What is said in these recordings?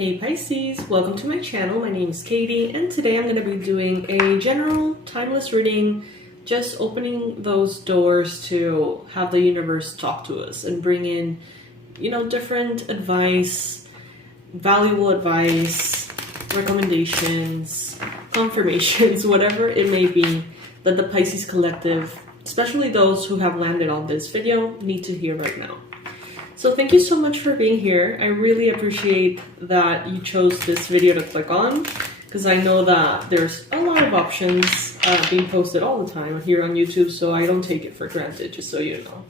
Hey Pisces, welcome to my channel. My name is Katie and today I'm going to be doing a general timeless reading, just opening those doors to have the universe talk to us and bring in, different advice, valuable advice, recommendations, confirmations, whatever it may be that the Pisces collective, especially those who have landed on this video, need to hear right now. So thank you so much for being here. I really appreciate that you chose this video to click on, because I know that there's a lot of options being posted all the time here on YouTube, so I don't take it for granted, just so you know.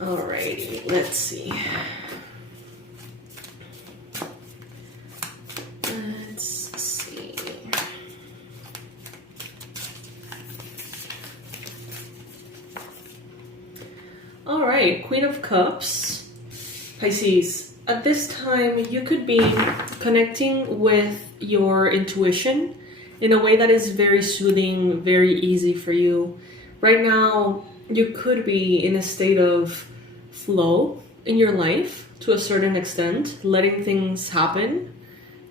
Alrighty, let's see. Let's see. All right, Queen of Cups, Pisces. At this time, you could be connecting with your intuition in a way that is very soothing, very easy for you. Right now, you could be in a state of flow in your life to a certain extent, letting things happen,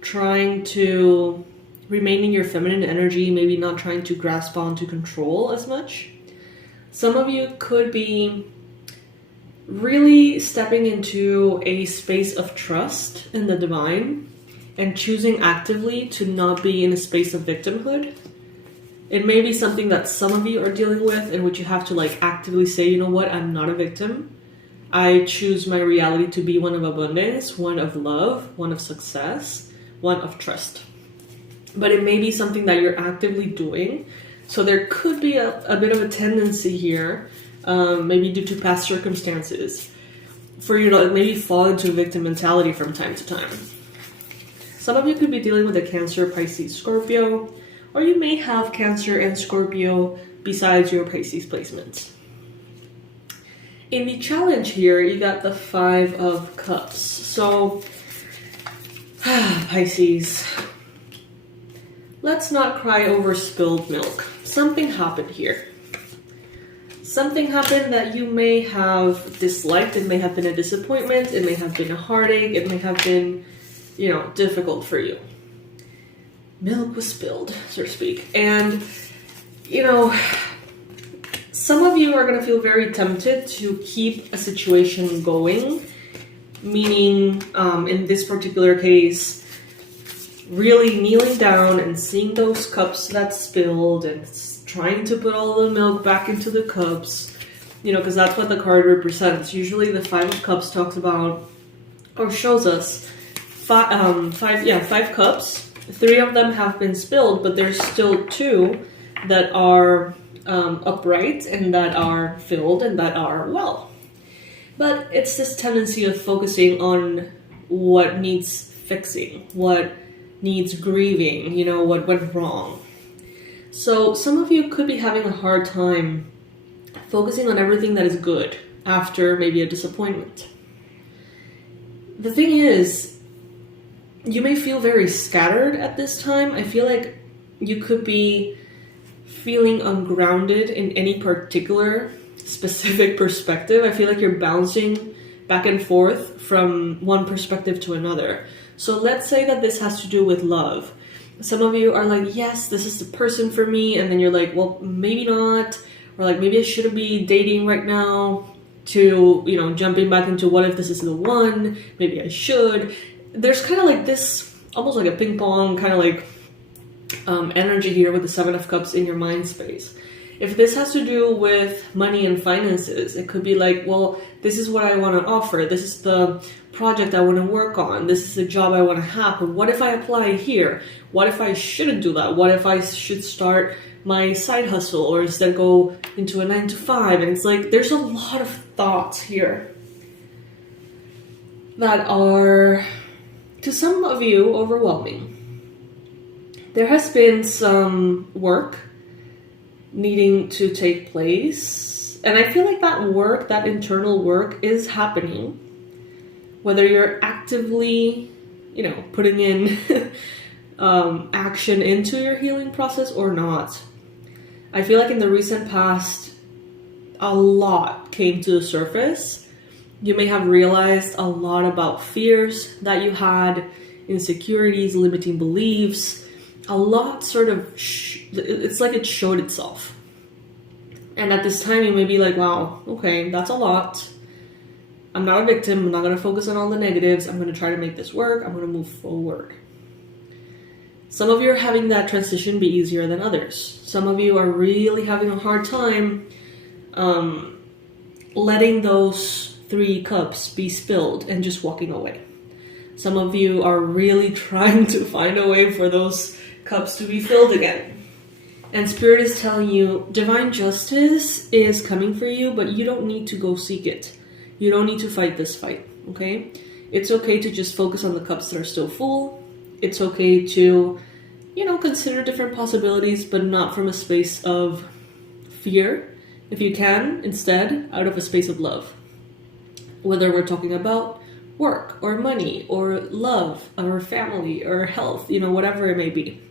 trying to remain in your feminine energy, maybe not trying to grasp onto control as much. Some of you could be really stepping into a space of trust in the divine and choosing actively to not be in a space of victimhood. It may be something that some of you are dealing with in which you have to actively say, you know what, I'm not a victim. I choose my reality to be one of abundance, one of love, one of success, one of trust. But it may be something that you're actively doing. So there could be a bit of a tendency here, maybe due to past circumstances, for you to maybe fall into victim mentality from time to time. Some of you could be dealing with a Cancer, Pisces, Scorpio, or you may have Cancer and Scorpio besides your Pisces placements. In the challenge here, you got the Five of Cups. So, Pisces, let's not cry over spilled milk. Something happened here. Something happened that you may have disliked. It may have been a disappointment. It may have been a heartache. It may have been, difficult for you. Milk was spilled, so to speak. And, some of you are going to feel very tempted to keep a situation going. Meaning, in this particular case, really kneeling down and seeing those cups that spilled and trying to put all the milk back into the cups, because that's what the card represents. Usually the Five of Cups talks about, or shows us, five cups. 3 of them have been spilled, but there's still 2 that are upright and that are filled and that are well. But it's this tendency of focusing on what needs fixing, what needs grieving, what went wrong. So some of you could be having a hard time focusing on everything that is good after maybe a disappointment. The thing is, you may feel very scattered at this time. I feel like you could be feeling ungrounded in any particular specific perspective. I feel like you're bouncing back and forth from one perspective to another. So let's say that this has to do with love. Some of you are like, yes, this is the person for me. And then you're like, well, maybe not. Or maybe I shouldn't be dating right now, to, jumping back into what if this is the one? Maybe I should. There's kind of this, almost like a ping pong kind of energy here with the Seven of Cups in your mind space. If this has to do with money and finances, it could be well, this is what I want to offer. This is the project I want to work on. This is the job I want to have. But what if I apply here? What if I shouldn't do that? What if I should start my side hustle or instead go into a 9-to-5? And it's there's a lot of thoughts here that are, to some of you, overwhelming. There has been some work needing to take place, and I feel like that work, that internal work, is happening, whether you're actively putting in action into your healing process or not. I feel like in the recent past, a lot came to the surface You may have realized a lot about fears that you had, insecurities, limiting beliefs. A lot sort of, it's like it showed itself. And at this time, you may be like, wow, okay, that's a lot. I'm not a victim. I'm not going to focus on all the negatives. I'm going to try to make this work. I'm going to move forward. Some of you are having that transition be easier than others. Some of you are really having a hard time letting those 3 cups be spilled and just walking away. Some of you are really trying to find a way for those cups to be filled again. And Spirit is telling you divine justice is coming for you, but you don't need to go seek it. You don't need to fight this fight, okay? It's okay to just focus on the cups that are still full. It's okay to, consider different possibilities, but not from a space of fear. If you can, instead, out of a space of love. Whether we're talking about work or money or love or family or health, whatever it may be.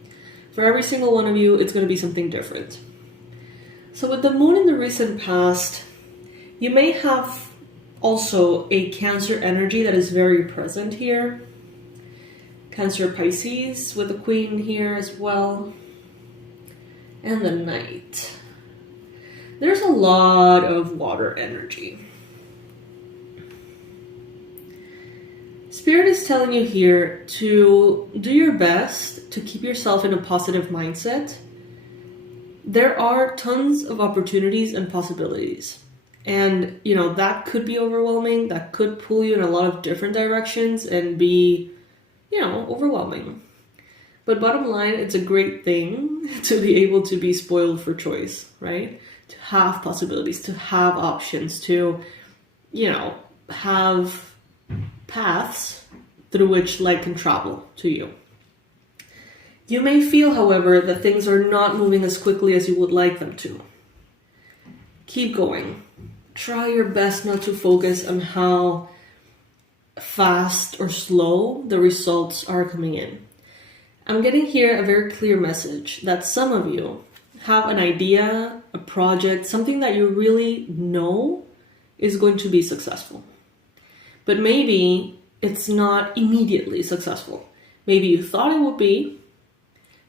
For every single one of you, it's going to be something different. So with the moon in the recent past, you may have also a Cancer energy that is very present here. Cancer Pisces with the Queen here as well. And the Knight. There's a lot of water energy. Spirit is telling you here to do your best to keep yourself in a positive mindset. There are tons of opportunities and possibilities. And, that could be overwhelming. That could pull you in a lot of different directions and be, overwhelming. But bottom line, it's a great thing to be able to be spoiled for choice, right? To have possibilities, to have options, to, have paths through which light can travel to you. You may feel, however, that things are not moving as quickly as you would like them to. Keep going. Try your best not to focus on how fast or slow the results are coming in. I'm getting here a very clear message that some of you have an idea, a project, something that you really know is going to be successful. But maybe it's not immediately successful. Maybe you thought it would be,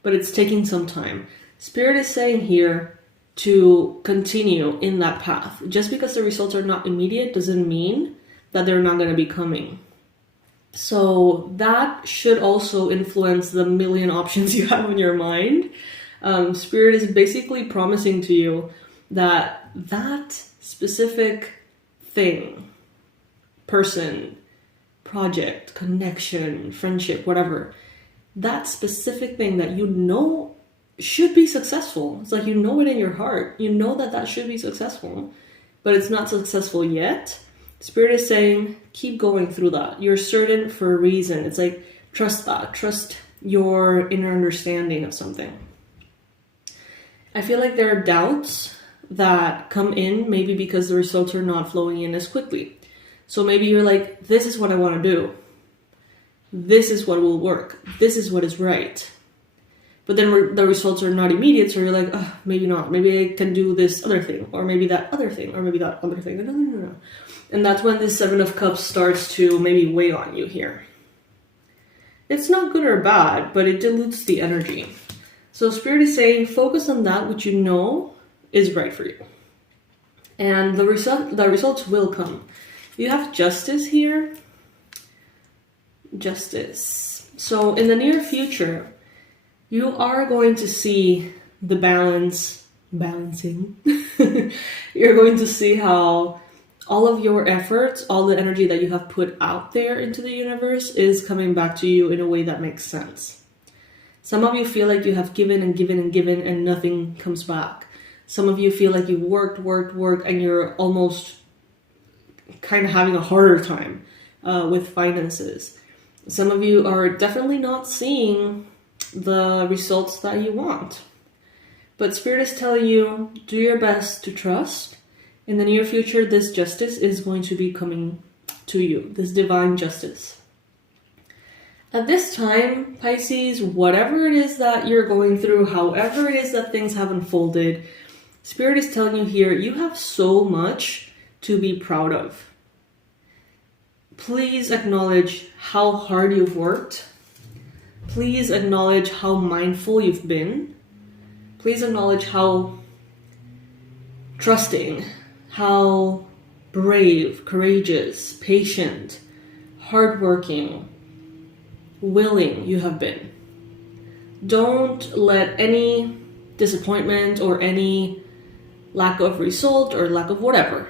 but it's taking some time. Spirit is saying here to continue in that path. Just because the results are not immediate doesn't mean that they're not going to be coming. So that should also influence the million options you have in your mind. Spirit is basically promising to you that that specific thing, person, project, connection, friendship, whatever, that specific thing that should be successful. It's like it in your heart. You know that should be successful, but it's not successful yet. Spirit is saying, keep going through that. You're certain for a reason. It's like, trust that. Trust your inner understanding of something. I feel like there are doubts that come in maybe because the results are not flowing in as quickly. So maybe you're like, this is what I want to do. This is what will work. This is what is right. But then the results are not immediate, so you're like, oh, maybe not. Maybe I can do this other thing, or maybe that other thing, or maybe that other thing. No. And that's when the 7 of Cups starts to maybe weigh on you here. It's not good or bad, but it dilutes the energy. So Spirit is saying, focus on that which you know is right for you. And the results will come. You have Justice here. Justice. So in the near future, you are going to see the balancing. You're going to see how all of your efforts, all the energy that you have put out there into the universe is coming back to you in a way that makes sense. Some of you feel like you have given and given and given and nothing comes back. Some of you feel like you worked and you're almost kind of having a harder time with finances. Some of you are definitely not seeing the results that you want. But Spirit is telling you, do your best to trust. In the near future, this justice is going to be coming to you, this divine justice. At this time, Pisces, whatever it is that you're going through, however it is that things have unfolded, Spirit is telling you here, you have so much to be proud of. please acknowledge how hard you've worked. Please acknowledge how mindful you've been. Please acknowledge how trusting, how brave, courageous, patient, hardworking, willing you have been. Don't let any disappointment or any lack of result or lack of whatever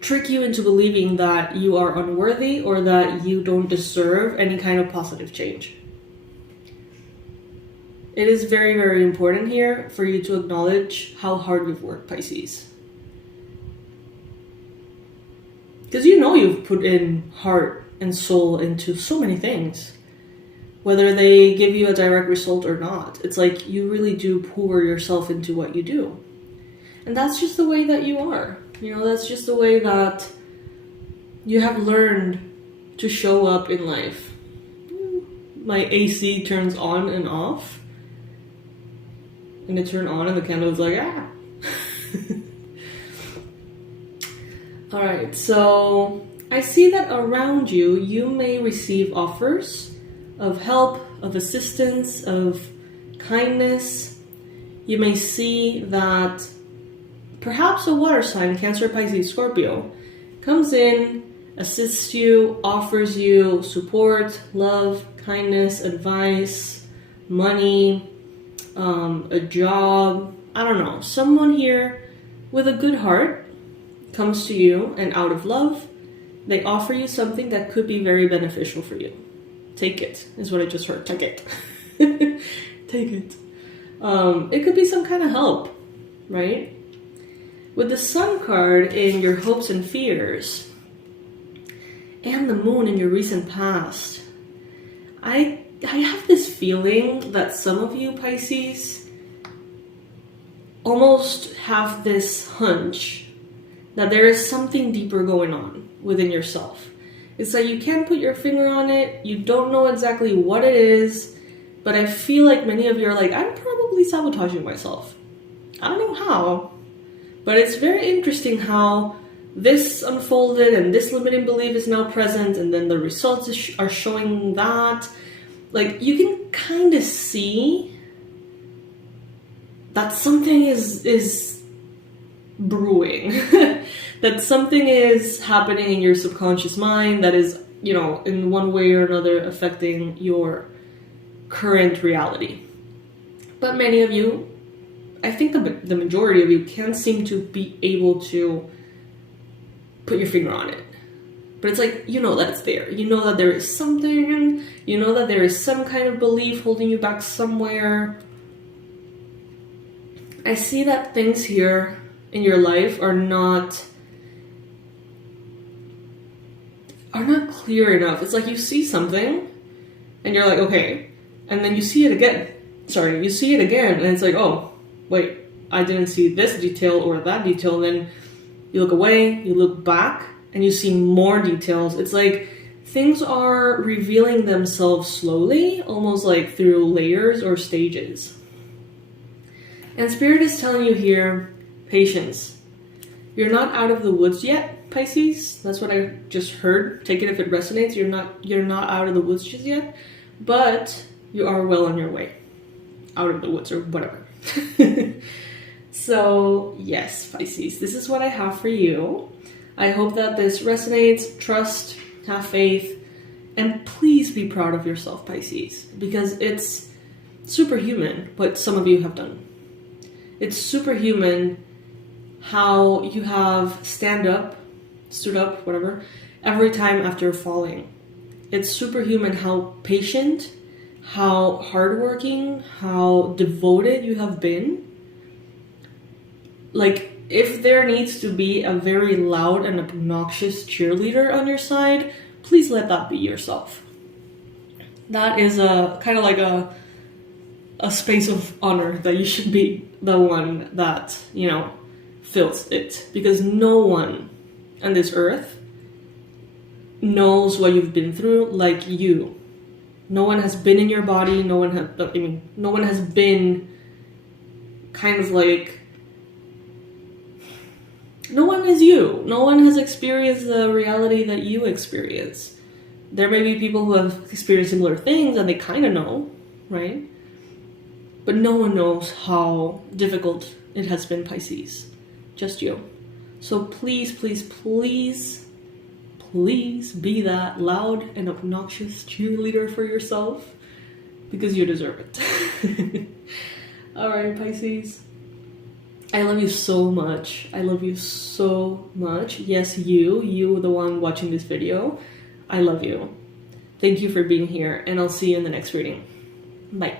trick you into believing that you are unworthy or that you don't deserve any kind of positive change. It is very, very important here for you to acknowledge how hard you've worked, Pisces. Because you know you've put in heart and soul into so many things. Whether they give you a direct result or not. It's like you really do pour yourself into what you do. And that's just the way that you are. You know, that's just the way that you have learned to show up in life. My AC turns on and off. And it turned on and the candle was like, ah. Alright, so I see that around you, you may receive offers of help, of assistance, of kindness. You may see that perhaps a water sign, Cancer, Pisces, Scorpio, comes in, assists you, offers you support, love, kindness, advice, money, a job, I don't know. Someone here with a good heart comes to you, and out of love, they offer you something that could be very beneficial for you. Take it, is what I just heard. Take it. Take it. It could be some kind of help, right? With the Sun card in your hopes and fears, and the Moon in your recent past, I have this feeling that some of you, Pisces, almost have this hunch that there is something deeper going on within yourself. It's like you can't put your finger on it, you don't know exactly what it is, but I feel like many of you are like, I'm probably sabotaging myself. I don't know how, but it's very interesting how this unfolded and this limiting belief is now present, and then the results are showing that. Like, you can kind of see that something is brewing. That something is happening in your subconscious mind that is, you know, in one way or another affecting your current reality. But many of you, I think the majority of you, can't seem to be able to put your finger on it. But it's like, you know that it's there. You know that there is something. You know that there is some kind of belief holding you back somewhere. I see that things here in your life are not clear enough. It's like you see something and you're like, okay, and then you see it again. You see it again and it's like, oh, wait, I didn't see this detail or that detail. And then you look away, you look back, and you see more details. It's like things are revealing themselves slowly, almost like through layers or stages. And Spirit is telling you here, patience. You're not out of the woods yet, Pisces. That's what I just heard. Take it if it resonates. You're not out of the woods just yet, but you are well on your way out of the woods or whatever. So yes, Pisces, this is what I have for you. I hope that this resonates. Trust, have faith, and please be proud of yourself, Pisces, because it's superhuman what some of you have done. It's superhuman how you have stood up, whatever, every time after falling. It's superhuman how patient, how hardworking, how devoted you have been. Like, if there needs to be a very loud and obnoxious cheerleader on your side, please let that be yourself. That is a kind of like a space of honor that you should be the one that, you know, fills it. Because no one on this earth knows what you've been through like you. No one has been in your body. No one has been kind of like No one is you. No one has experienced the reality that you experience. There may be people who have experienced similar things and they kind of know, right? But no one knows how difficult it has been, Pisces. Just you. So please, please, please, please be that loud and obnoxious cheerleader for yourself, because you deserve it. Alright, Pisces. I love you so much. I love you so much. Yes, you, the one watching this video. I love you. Thank you for being here, and I'll see you in the next reading. Bye.